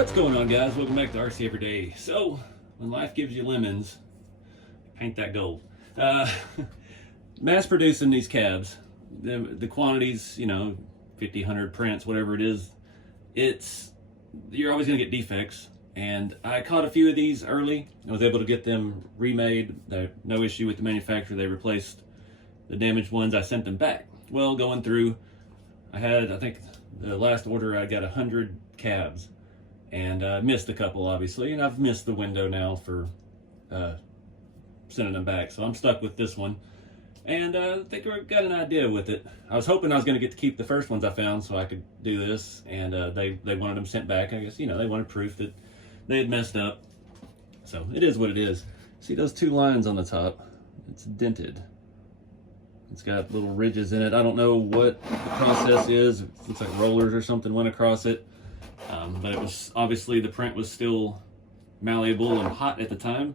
What's going on, guys? Welcome back to RC Everyday. So, when life gives you lemons, paint that gold. Mass producing these cabs, the quantities, 50, 100 prints, whatever it is, you're always going to get defects. And I caught a few of these early. I was able to get them remade. No issue with the manufacturer. They replaced the damaged ones. I sent them back. Well, going through, I think the last order I got 100 cabs, and missed a couple, obviously, and I've missed the window now for sending them back. So I'm stuck with this one, and I think I got an idea with it. I was hoping I was going to get to keep the first ones I found so I could do this, and they wanted them sent back. I guess, they wanted proof that they had messed up. So it is what it is. See those two lines on the top? It's dented. It's got little ridges in it. I don't know what the process is. It looks like rollers or something went across it. But it was obviously, the print was still malleable and hot at the time,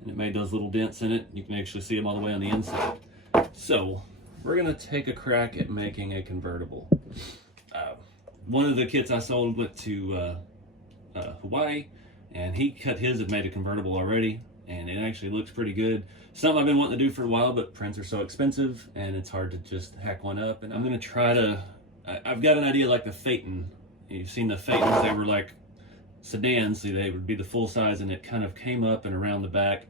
and it made those little dents in it. You can actually see them all the way on the inside. So we're gonna take a crack at making a convertible. One of the kits I sold went to Hawaii, and he cut his and made a convertible already, and it actually looks pretty good. Something I've been wanting to do for a while, but prints are so expensive and it's hard to just hack one up. And I'm gonna try to, I've got an idea like the Phaeton. You've seen the Phaetons, they were like sedans, so they would be the full size, and it kind of came up and around the back.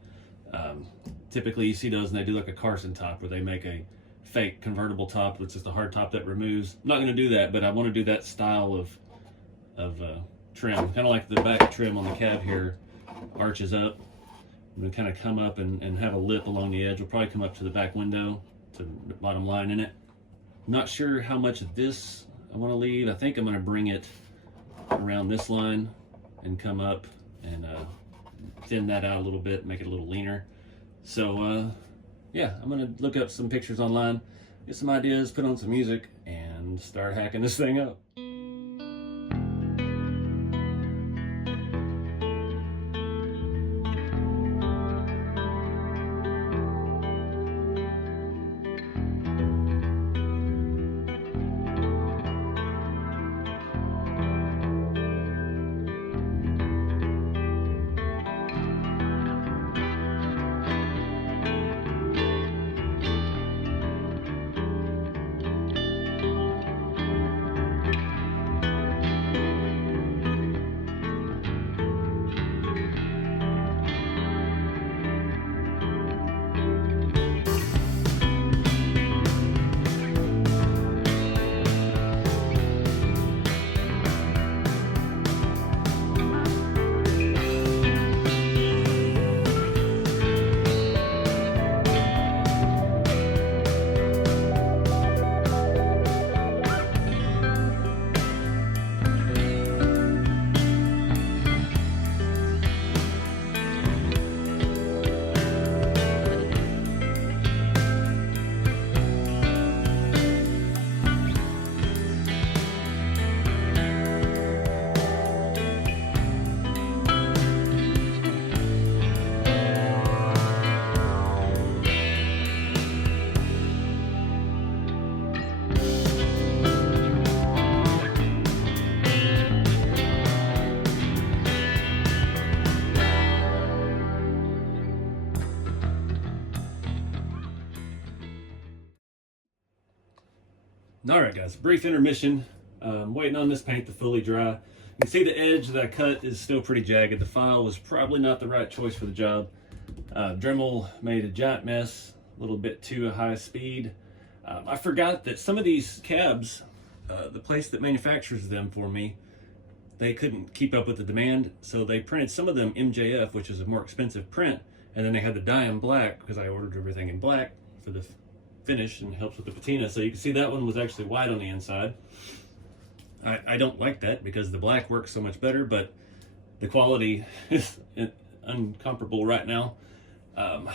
Typically you see those and they do like a Carson top, where they make a fake convertible top, which is the hard top that removes. I'm not gonna do that, but I wanna do that style of trim. Kind of like the back trim on the cab here arches up. I'm gonna kind of come up and have a lip along the edge. Will probably come up to the back window, to the bottom line in it. I'm not sure how much of this I want to leave. I think I'm gonna bring it around this line and come up and thin that out a little bit, make it a little leaner. So yeah, I'm gonna look up some pictures online, get some ideas, put on some music, and start hacking this thing up. All right, guys, brief intermission. Waiting on this paint to fully dry. You can see the edge that I cut is still pretty jagged. The file was probably not the right choice for the job. Dremel made a giant mess, a little bit too high speed. I forgot that some of these cabs, the place that manufactures them for me, they couldn't keep up with the demand, so they printed some of them MJF, which is a more expensive print, and then they had to dye them black, because I ordered everything in black for the finish and helps with the patina. So you can see that one was actually white on the inside. I don't like that because the black works so much better, but the quality is uncomparable right now. I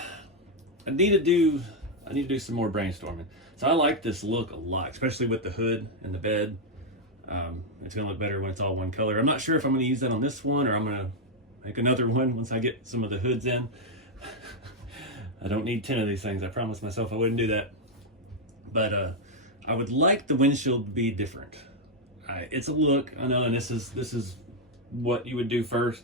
need to do some more brainstorming. So I like this look a lot, especially with the hood and the bed. It's gonna look better when it's all one color. I'm not sure if I'm gonna use that on this one, or I'm gonna make another one once I get some of the hoods in. I don't need 10 of these things. I promised myself I wouldn't do that. But I would like the windshield to be different. It's a look, I know, and this is what you would do first.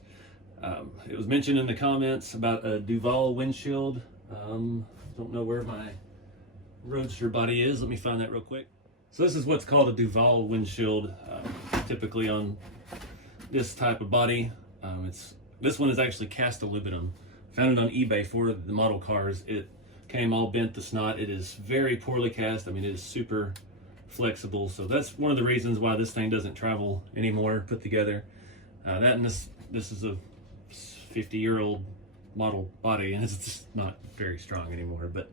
It was mentioned in the comments about a Duval windshield. Don't know where my Roadster body is. Let me find that real quick. So this is what's called a Duval windshield, typically on this type of body. This one is actually cast aluminum. Found it on eBay for the model cars. It came all bent to snot. It is very poorly cast. I mean, it is super flexible. So that's one of the reasons why this thing doesn't travel anymore put together. That and this is a 50-year-old model body, and it's just not very strong anymore. But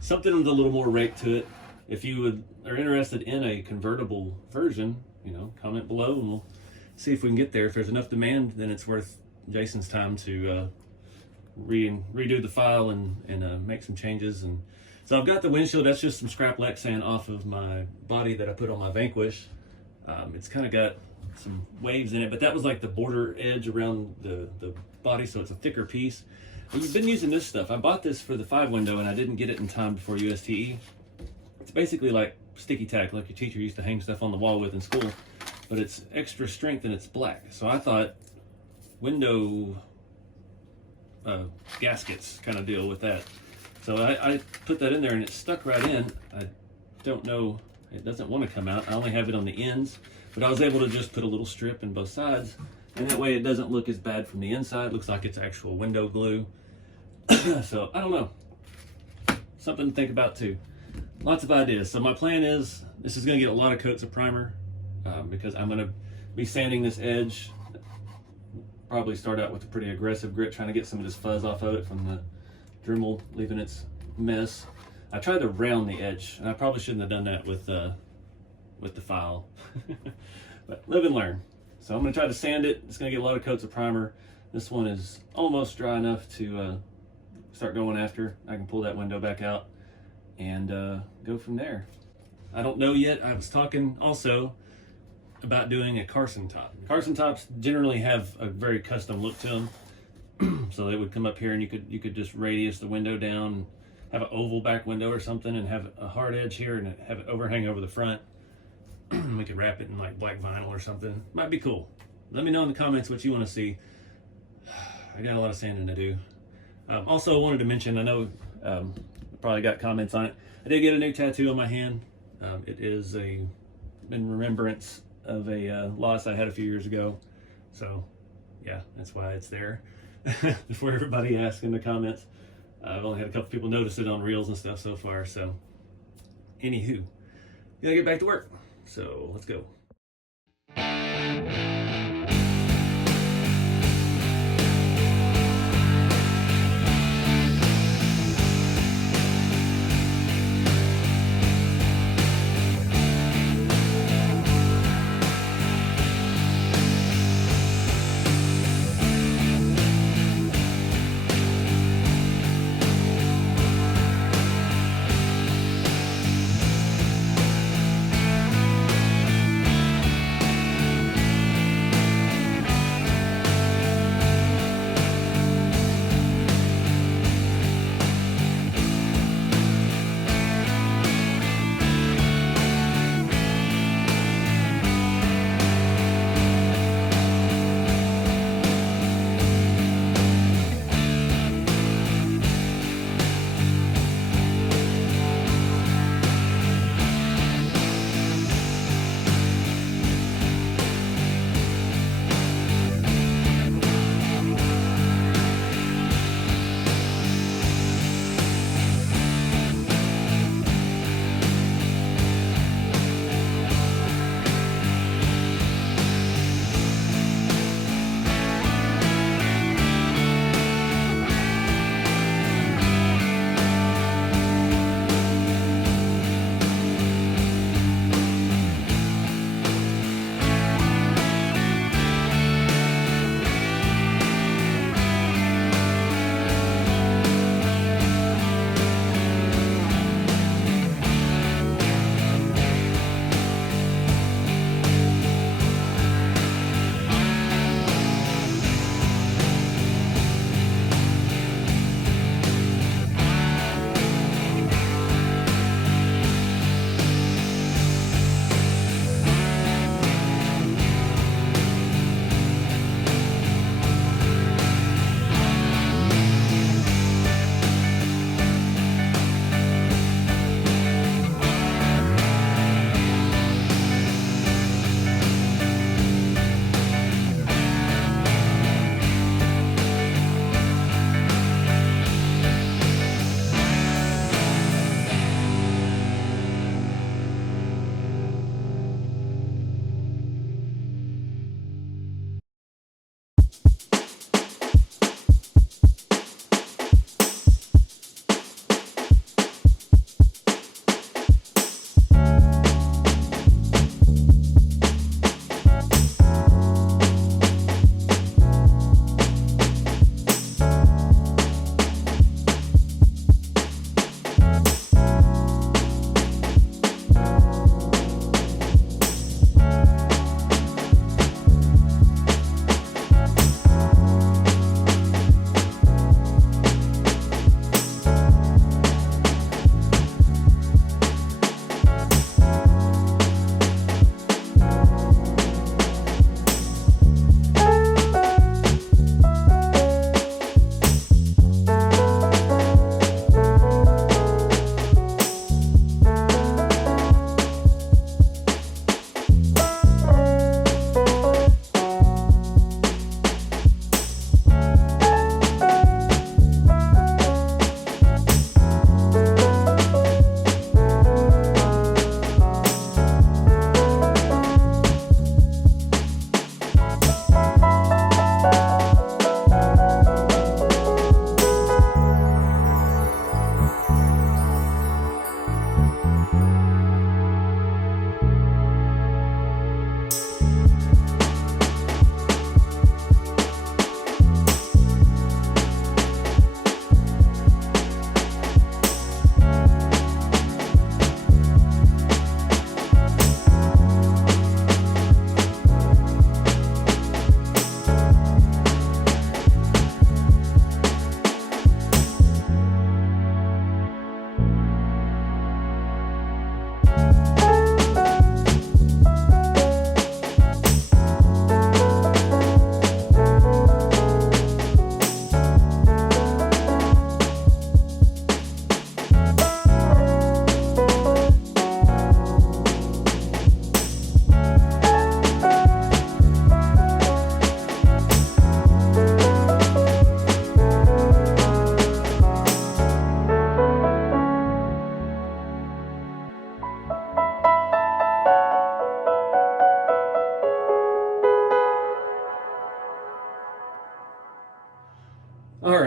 something with a little more rake to it. If you are interested in a convertible version, comment below and we'll see if we can get there. If there's enough demand, then it's worth Jason's time to redo the file and make some changes. And so I've got the windshield. That's just some scrap Lexan off of my body that I put on my Vanquish. It's kind of got some waves in it, but that was like the border edge around the body, so it's a thicker piece. And we've been using this stuff. I bought this for the 5 window and I didn't get it in time before USTE. It's basically like sticky tack, like your teacher used to hang stuff on the wall with in school, but it's extra strength and it's black. So I thought window gaskets kind of deal with that. So I put that in there and it stuck right in. I don't know, it doesn't want to come out. I only have it on the ends, but I was able to just put a little strip in both sides, and that way it doesn't look as bad from the inside. It looks like it's actual window glue. So I don't know, something to think about too. Lots of ideas. So my plan is, this is going to get a lot of coats of primer because I'm going to be sanding this edge. Probably start out with a pretty aggressive grit, trying to get some of this fuzz off of it from the Dremel leaving its mess. I tried to round the edge, and I probably shouldn't have done that with the file. But live and learn. So I'm going to try to sand it. It's going to get a lot of coats of primer. This one is almost dry enough to start going after. I can pull that window back out and go from there. I don't know yet. I was talking also about doing a Carson top. Carson tops generally have a very custom look to them. So they would come up here and you could just radius the window down, have an oval back window or something, and have a hard edge here and have it overhang over the front. We could wrap it in like black vinyl or something. Might be cool. Let me know in the comments what you want to see. I got a lot of sanding to do. Also wanted to mention, I know probably got comments on it. I did get a new tattoo on my hand. It is in remembrance of a loss I had a few years ago. So yeah, that's why it's there. Before everybody asks in the comments. I've only had a couple people notice it on reels and stuff so far. So anywho, gotta get back to work. So let's go.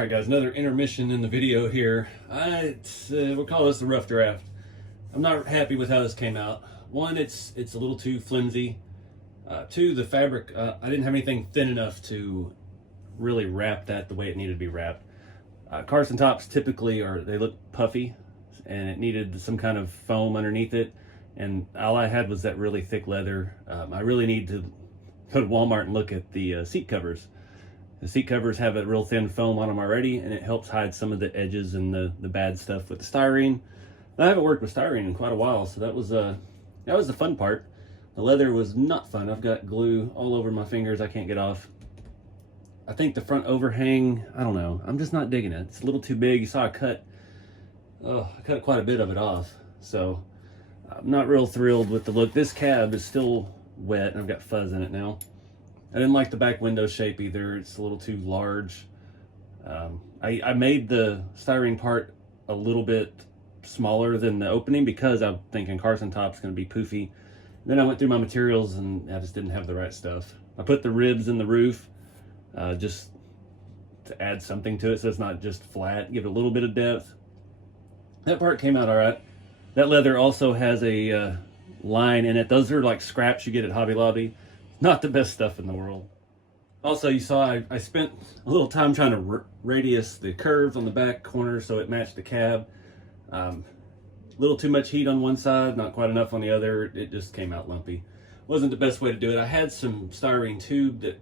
Alright guys, another intermission in the video here. We'll call this the rough draft. I'm not happy with how this came out. One, it's a little too flimsy. Two, the fabric, I didn't have anything thin enough to really wrap that the way it needed to be wrapped. Carson tops typically they look puffy, and it needed some kind of foam underneath it, and all I had was that really thick leather. I really need to go to Walmart and look at the seat covers. The seat covers have a real thin foam on them already, and it helps hide some of the edges and the bad stuff with the styrene. I haven't worked with styrene in quite a while, so that was the fun part. The leather was not fun. I've got glue all over my fingers I can't get off. I think the front overhang, I don't know, I'm just not digging it. It's a little too big. You saw I cut quite a bit of it off, so I'm not real thrilled with the look. This cab is still wet, and I've got fuzz in it now. I didn't like the back window shape either. It's a little too large. I made the styrene part a little bit smaller than the opening because I'm thinking Carson top's going to be poofy. Then I went through my materials and I just didn't have the right stuff. I put the ribs in the roof just to add something to it so it's not just flat, give it a little bit of depth. That part came out all right. That leather also has a line in it. Those are like scraps you get at Hobby Lobby. Not the best stuff in the world. Also, you saw I spent a little time trying to radius the curves on the back corner so it matched the cab. A little too much heat on one side, not quite enough on the other. It just came out lumpy. Wasn't the best way to do it. I had some styrene tube that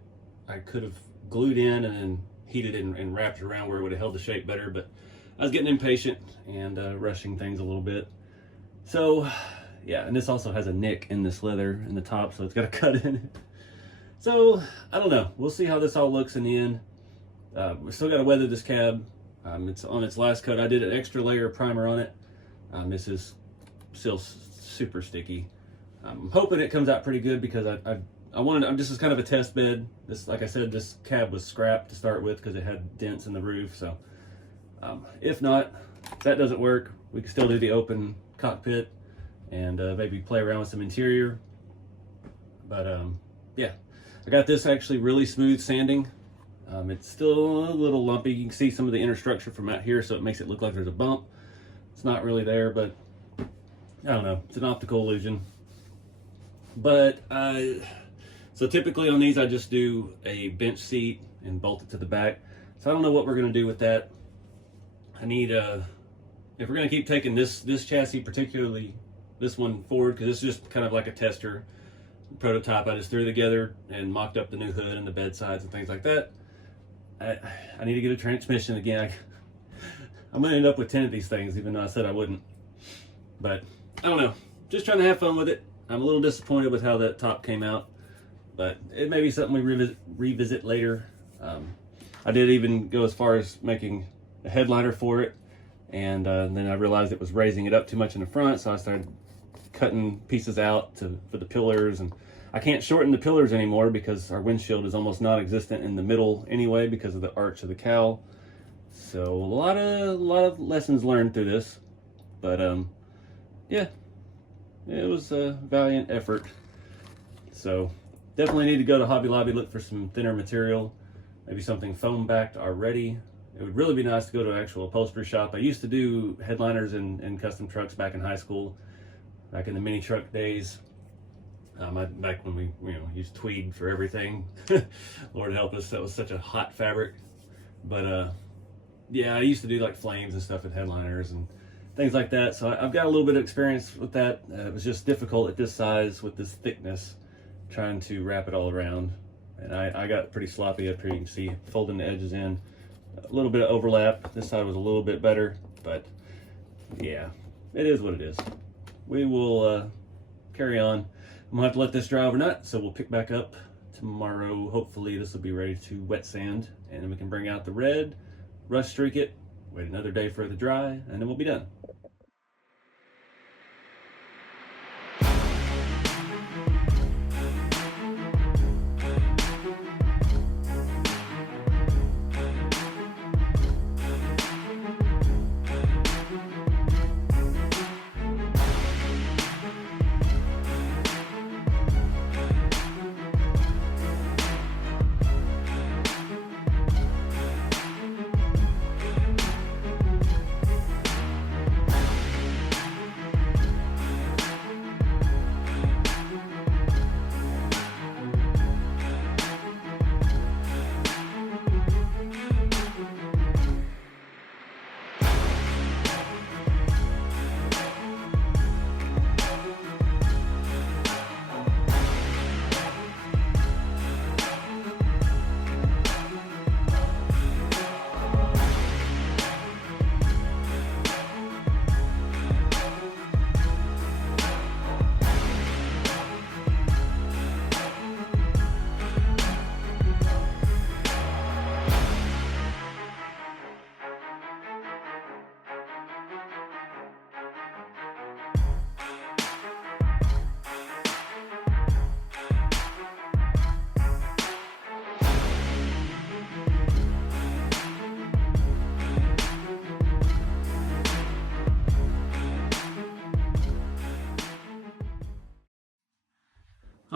I could have glued in and then heated it and wrapped it around where it would have held the shape better, but I was getting impatient and rushing things a little bit. So, yeah, and this also has a nick in this leather in the top, so it's got a cut in it. So, I don't know. We'll see how this all looks in the end. We still got to weather this cab. It's on its last coat. I did an extra layer of primer on it. This is still super sticky. I'm hoping it comes out pretty good because this is kind of a test bed. This, like I said, this cab was scrapped to start with because it had dents in the roof. So, if not, if that doesn't work, we can still do the open cockpit and maybe play around with some interior. But yeah, I got this actually really smooth sanding. It's still a little lumpy. You can see some of the inner structure from out here, so it makes it look like there's a bump. It's not really there, but I don't know. It's an optical illusion. But so typically on these, I just do a bench seat and bolt it to the back. So I don't know what we're going to do with that. I need if we're going to keep taking this chassis, particularly this one forward, because it's just kind of like a tester prototype I just threw together and mocked up the new hood and the bed sides and things like that. I need to get a transmission again. I'm going to end up with 10 of these things, even though I said I wouldn't. But I don't know. Just trying to have fun with it. I'm a little disappointed with how that top came out, but it may be something we revisit later. I did even go as far as making a headliner for it, and then I realized it was raising it up too much in the front, so I started cutting pieces out for the pillars, and I can't shorten the pillars anymore because our windshield is almost non-existent in the middle anyway because of the arch of the cowl. So a lot of lessons learned through this, but yeah, it was a valiant effort. So definitely need to go to Hobby Lobby, look for some thinner material, maybe something foam backed already. It would really be nice to go to an actual upholstery shop. I used to do headliners in custom trucks back in high school, back in the mini truck days. Back when we used tweed for everything. Lord help us, that was such a hot fabric. But yeah, I used to do like flames and stuff with headliners and things like that. So I've got a little bit of experience with that. It was just difficult at this size with this thickness, trying to wrap it all around. And I got pretty sloppy up here. You can see folding the edges in. A little bit of overlap. This side was a little bit better, but yeah, it is what it is. We will carry on. I'm gonna have to let this dry overnight, so we'll pick back up tomorrow. Hopefully this will be ready to wet sand, and then we can bring out the red, rust streak it, wait another day for it to dry, and then we'll be done.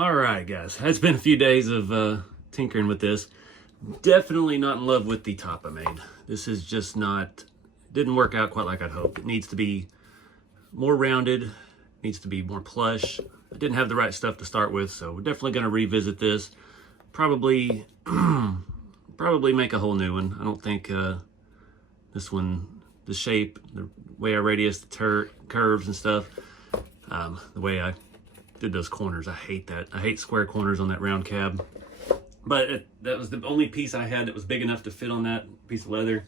All right, guys, it's been a few days of tinkering with this. Definitely not in love with the top I made. This is just not, didn't work out quite like I'd hoped. It needs to be more rounded, needs to be more plush. I didn't have the right stuff to start with, so we're definitely going to revisit this. Probably make a whole new one. I don't think this one, the shape, the way I radius the curves and stuff, the way I did those corners, I hate that. I hate square corners on that round cab. But that was the only piece I had that was big enough to fit on that piece of leather.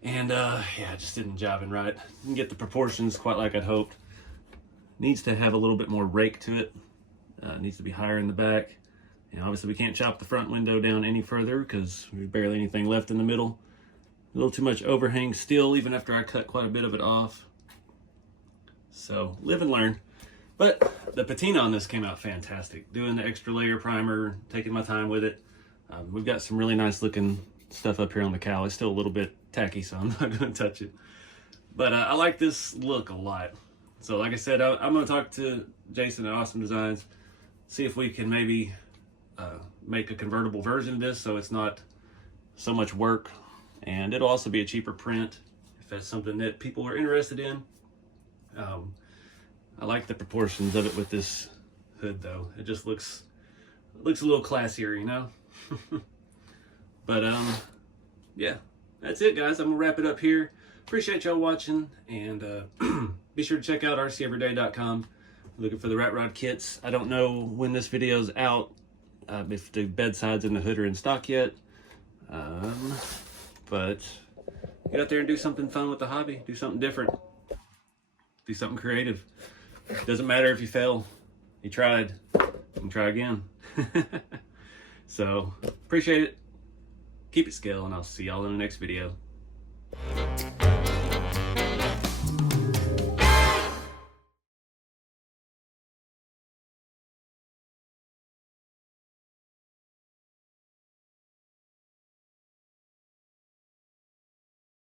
And yeah, it just didn't jive right. Didn't get the proportions quite like I'd hoped. Needs to have a little bit more rake to it. Needs to be higher in the back. And obviously we can't chop the front window down any further because there's barely anything left in the middle. A little too much overhang still, even after I cut quite a bit of it off. So live and learn. But the patina on this came out fantastic. Doing the extra layer primer, taking my time with it. We've got some really nice looking stuff up here on the cowl. It's still a little bit tacky, so I'm not going to touch it. But I like this look a lot. So like I said, I'm going to talk to Jason at Ossum Designs, see if we can maybe make a convertible version of this so it's not so much work. And it'll also be a cheaper print if that's something that people are interested in. I like the proportions of it with this hood though. It just looks a little classier, you know? But yeah, that's it guys. I'm gonna wrap it up here. Appreciate y'all watching, and be sure to check out rceveryday.com. Looking for the rat rod kits. I don't know when this video's out, if the bedsides and the hood are in stock yet. But get out there and do something fun with the hobby. Do something different. Do something creative. Doesn't matter if you fail. You tried. You can try again. So, appreciate it. Keep it scale, and I'll see y'all in the next video.